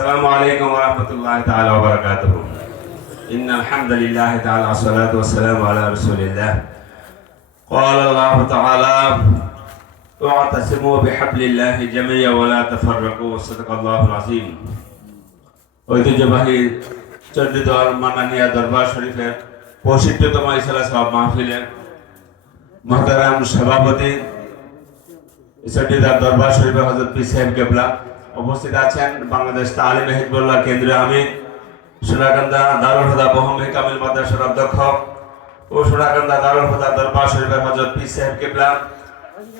السلام عليكم ورحمة الله تعالى وبركاته. إن الحمد لله تعالى والصلاة والسلام على رسول الله. قال الله تعالى: واعتصموا بحبل الله جميعا ولا تفرقوا. صدق الله العظيم. ঐতিহ্যবাহী চণ্ডীদল মাননীয় দরবার শরীফের 65তম ইসলাহ সওয়াব মাহফিলের মুহতারাম সভাপতি চণ্ডীদল দরবার শরীফের হযরত পীর সাহেব কেবলা উপস্থিত আছেন, বাংলাদেশ তালিম হিজবুল্লাহ কেন্দ্রীয় আমির, সোনাকান্দা দারুল হুদা বহুমুখী কামিল মাদ্রাসার অধ্যক্ষ ও সোনাকান্দা দারুল হুদা দরবার শরীফের হযরত পীর সাহেব কেবলা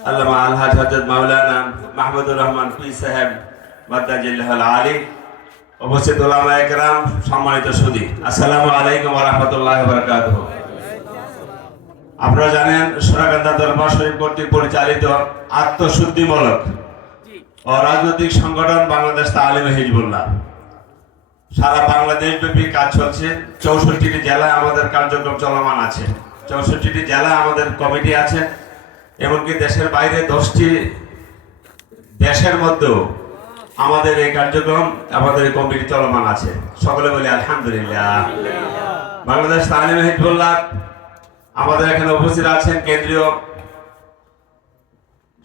আল্লামা আলহাজ হযরত মাওলানা মাহমুদুর রহমান পীর সাহেব মাদ্দাজিল্লাহুল আলী, উপস্থিত উলামায়ে কেরাম, সম্মানিত সুধী, আসসালামু আলাইকুম ওয়া রাহমাতুল্লাহি ওয়া বারাকাতুহু। আপনারা জানেন সোনাকান্দা দরবার শরীফ কর্তৃক পরিচালিত আত্মশুদ্ধিমূলক ও রাজনৈতিক সংগঠন বাংলাদেশ তালিম হিজবুল্লাহ সারা বাংলাদেশ ব্যাপী কাজ চলছে। 64টি জেলায় আমাদের কার্যক্রম চলমান আছে, 64টি জেলায় আমাদের কমিটি আছে, এমনকি দেশের বাইরে 10টি দেশের মধ্যেও আমাদের এই কার্যক্রম, আমাদের এই কমিটি চলমান আছে। সকলে বলি আলহামদুলিল্লাহ। বাংলাদেশ তালিম হিজবুল্লাহ আমাদের এখানে উপস্থিত আছেন কেন্দ্রীয়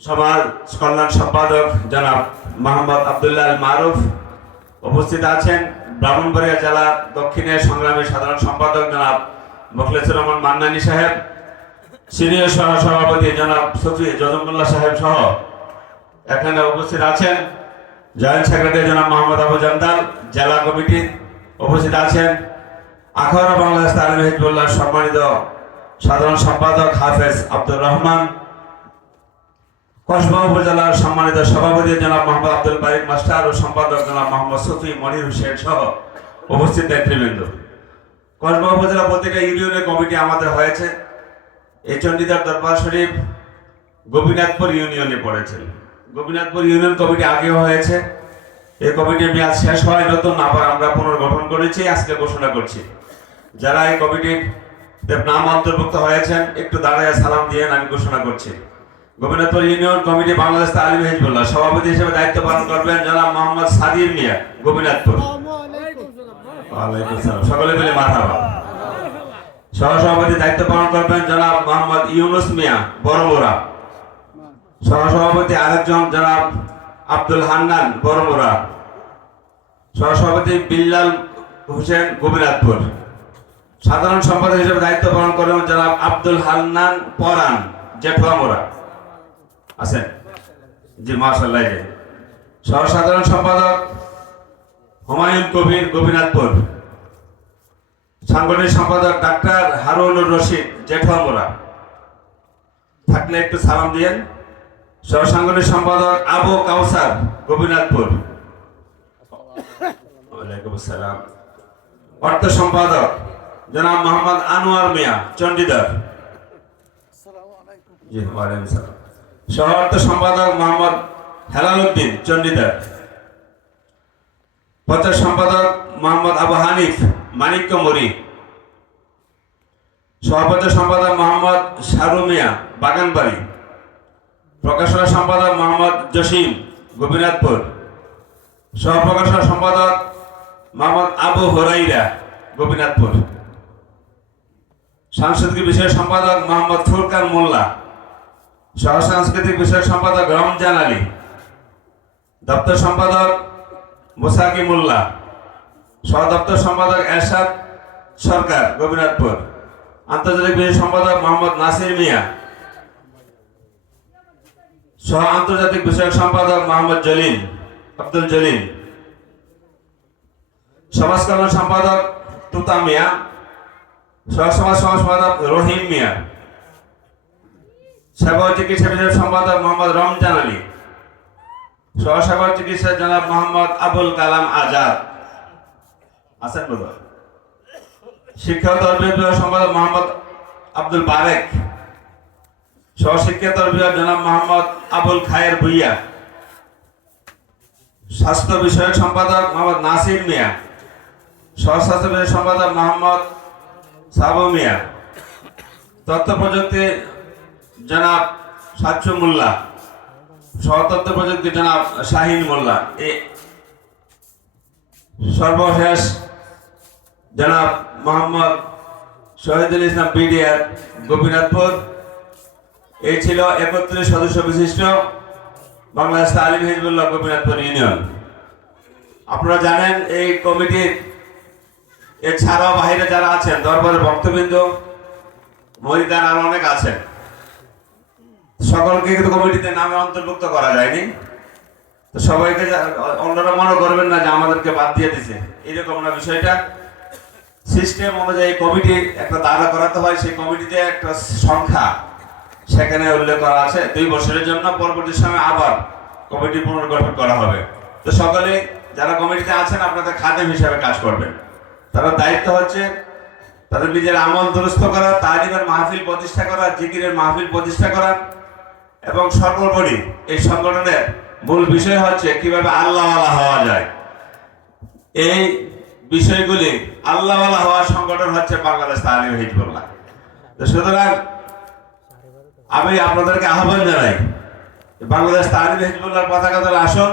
সমাজ কল্যাণ সম্পাদক জনাব মোহাম্মদ আব্দুল্লাহ আল মারুফ, উপস্থিত আছেন ব্রাহ্মণবাড়িয়া জেলা দক্ষিণের সংগ্রামী সাধারণ সম্পাদক জনাব মোখলেসুর রহমান মান্নানী সাহেব, সিনিয়র সহ সভাপতি জনাব সফি জজমুল্লাহ সাহেব সহ এখানে উপস্থিত আছেন জয়েন্ট সেক্রেটারি জনাব মোহাম্মদ আবু জান্দাল, জেলা কমিটি উপস্থিত আছেন আখাউড়া বাংলাদেশ তালিম হিজবুল্লাহ সম্মানিত সাধারণ সম্পাদক হাফেজ আব্দুর রহমান, কসবা উপজেলার সম্মানিত সভাপতি জনাব মোহাম্মদ আব্দুল বারিক মাস্টার ও সম্পাদক জনাব মোহাম্মদ সফি মনির হোসেন সহ উপস্থিত নেতৃবৃন্দ। কসবা উপজেলা প্রত্যেকটা ইউনিয়নের কমিটি আমাদের হয়েছে। এই চণ্ডীদার দরবার শরীফ গোপীনাথপুর ইউনিয়নে পড়েছে। গোপীনাথপুর ইউনিয়ন কমিটি আগেও হয়েছে, এই কমিটির মেয়াদ শেষ হয়, নতুন আবার আমরা পুনর্গঠন করেছি, আজকে ঘোষণা করছি। যারা এই কমিটির নাম অন্তর্ভুক্ত হয়েছেন একটু দাঁড়ায় সালাম দিয়ে আমি ঘোষণা করছি। গোপীনাথপুর ইউনিয়ন কমিটি বাংলাদেশ তালিম হিজবুল্লাহ সভাপতি হিসেবে দায়িত্ব পালন করবেন জনাব মোহাম্মদ সাদির মিয়া, গোপীনাথপুর। সকলে মিলে মারহাবা। সহসভাপতি দায়িত্ব পালন করবেন জনাব মোহাম্মদ ইউনুস মিয়া, বড়মোড়া। সহসভাপতি আরেকজন জনাব আব্দুল হান্নান, বড়মোড়া। সহসভাপতি বিল্লাল হোসেন, গোপীনাথপুর। সাধারণ সম্পাদক হিসেবে দায়িত্ব পালন করবেন জনাব আব্দুল হান্নান পরান, জেঠুয়ামোড়া। আছেন জি, মাশাআল্লাহ। সহ সাধারণ সম্পাদক হুমায়ুন কবির, গোপীনাথপুর। সাংগঠনিক সম্পাদক ডাক্তার হারুনুর রশিদ, জেঠুয়ামোড়া। থাকলে একটু সালাম দিয়েন। সহ সাংগঠনিক সম্পাদক আবু কাউসার, গোপীনাথপুর। ওয়ালাইকুম আসসালাম। অর্থ সম্পাদক জনাব মোহাম্মদ আনোয়ার মিয়া, চণ্ডীদার। জি, ওয়ালাইকুম আসসালাম। সহ অর্থ সম্পাদক মোহাম্মদ হেলাল উদ্দিন, চণ্ডীদার। প্রচার সম্পাদক মোহাম্মদ আবু হানিফ, মানিক্যমরি। সহপ্রচার সম্পাদক মোহাম্মদ শারু মিয়া, বাগানবাড়ি। প্রকাশনা সম্পাদক মোহাম্মদ জসিম, গোপীনাথপুর। সহপ্রকাশনা সম্পাদক মোহাম্মদ আবু হুরাইরা, গোপীনাথপুর। সাংস্কৃতিক বিষয় সম্পাদক মোহাম্মদ ফুরকান মোল্লা। সহ সাংস্কৃতিক বিষয় সম্পাদক রমজান আলী। দপ্তর সম্পাদক মোসাকি মোল্লা। সহ দপ্তর সম্পাদক এরশাদ সরকার, গোপীনাথপুর। আন্তর্জাতিক বিষয় সম্পাদক মোহাম্মদ নাসির মিয়া। সহ আন্তর্জাতিক বিষয়ক সম্পাদক মোহাম্মদ জলিল, আব্দুল জলিল। সমাজ কল্যাণ সম্পাদক তুতা মিয়া। সহ সমাজ সম্পাদক রহিম মিয়া। সেবা ও চিকিৎসা বিষয়ক সম্পাদক মোহাম্মদ রমজান আলী। সহ সেবা ও চিকিৎসা জনাব মোহাম্মদ আবুল কালাম আজাদ। আছেন বলো। শিক্ষা ও তরবিয়ত বিভাগ সম্পাদক মোহাম্মদ আব্দুল বারেক। সহ শিক্ষা তরবিয়ত জনাব মোহাম্মদ আবুল খায়ের ভুইয়া। স্বাস্থ্য বিষয়ক সম্পাদক মোহাম্মদ নাসির মিয়া। সহ স্বাস্থ্য বিষয়ক সম্পাদক মোহাম্মদ সাবু মিয়া। তথ্য প্রযুক্তি জনাব সাচ্চু মোল্লা। সহ তথ্য প্রযুক্তি জনাব শাহিন মোল্লা। সর্বশেষ জনাব মোহাম্মদ শহীদুল ইসলাম বিডিআর গোপীনাথপুর। এই ছিল 31 সদস্য বিশিষ্ট বাংলাদেশ তালিম হিজবুল্লাহ গোপীনাথপুর ইউনিয়ন। আপনারা জানেন এই কমিটির এছাড়াও বাইরে যারা আছেন, দরবারের ভক্তবৃন্দ, মহিদান আরো অনেক আছেন, সকলকে কিন্তু কমিটিতে নামে অন্তর্ভুক্ত করা যায়নি। তো সবাইকে অন্যরা মনে করবেন না যে আমাদেরকে বাদ দিয়ে দিছে, এরকম না বিষয়টা। সিস্টেম অনুযায়ী কমিটি একটা দাঁড়া করাতে হয়, সেই কমিটিতে একটা সংখ্যা সেখানে উল্লেখ করা আছে 2 বছরের জন্য, পরবর্তী সময় আবার কমিটি পুনর্গঠন করা হবে। তো সকলে যারা কমিটিতে আছেন আপনাদের খাদেম হিসাবে কাজ করবেন। তার দায়িত্ব হচ্ছে তাদের নিজের আমল দুরস্ত করা, তালিমের মাহফিল প্রতিষ্ঠা করা, জিকিরের মাহফিল প্রতিষ্ঠা করা, এবং সর্বোপরি এই সংগঠনের মূল বিষয় হচ্ছে কিভাবে আল্লাহওয়ালা হওয়া যায়। এই বিষয়গুলি আল্লাহওয়ালা হওয়ার সংগঠন হচ্ছে বাংলাদেশ তালিম হিজবুল্লাহ। তো সুতরাং আমি আপনাদেরকে আহ্বান জানাই, বাংলাদেশ তালিম হিজবুল্লাহর পতাকা তলে আসুন,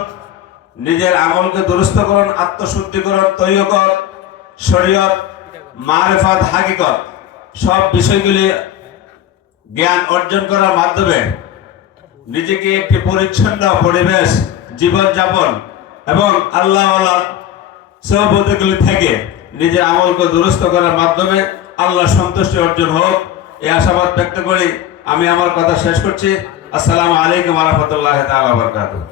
নিজের আমলকে দুরস্ত করুন, আত্মশুদ্ধিকরণ, তৈয়কত, শরীয়ত, মারিফাত, হাকিকত সব বিষয়গুলি জ্ঞান অর্জন করার মাধ্যমে নিজেকে একটি পরিচ্ছন্ন পরিবেশ, জীবনযাপন এবং আল্লাহওয়ালা সহবতগুলি থেকে নিজের আমলকে দুরস্ত করার মাধ্যমে আল্লাহ সন্তুষ্টি অর্জন হোক, এই আশাবাদ ব্যক্ত করি আমি আমার কথা শেষ করছি। আসসালামু আলাইকুম ওয়া রাহমাতুল্লাহি তাআলা ওয়া বারাকাতুহু।